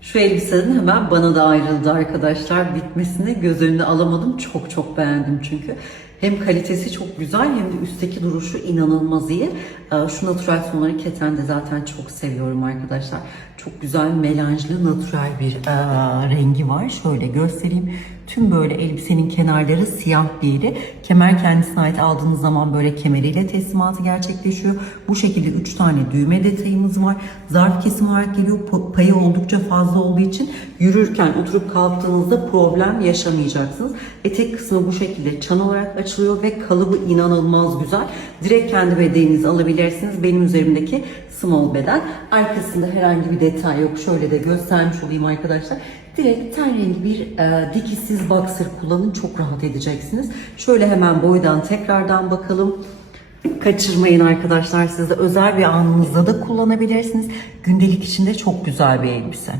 Şu elbisenin hemen bana da ayrıldı arkadaşlar. Bitmesini göz önüne alamadım. Çok çok beğendim çünkü. Hem kalitesi çok güzel hem de üstteki duruşu inanılmaz iyi. Ee, Şu natural tonları keten de zaten çok seviyorum arkadaşlar. Çok güzel melanjlı natural bir ee, rengi var. Şöyle göstereyim. Tüm böyle elbisenin kenarları siyah yeri. Kemer kendisine ait aldığınız zaman böyle kemeriyle teslimatı gerçekleşiyor. Bu şekilde 3 tane düğme detayımız var. Zarf kesim olarak geliyor. Pa- Payı oldukça fazla olduğu için yürürken oturup kalktığınızda problem yaşamayacaksınız. Etek kısmı bu şekilde çan olarak açılıyor ve kalıbı inanılmaz güzel. Direkt kendi bedeninizi alabilirsiniz. Benim üzerimdeki small beden. Arkasında herhangi bir detay yok. Şöyle de göstermiş olayım arkadaşlar. Direkt ten rengi bir e, dikişsiz boxer kullanın. Çok rahat edeceksiniz. Şöyle hemen boydan tekrardan bakalım. Kaçırmayın arkadaşlar. Siz de özel bir anınızda da kullanabilirsiniz. Gündelik içinde çok güzel bir elbise.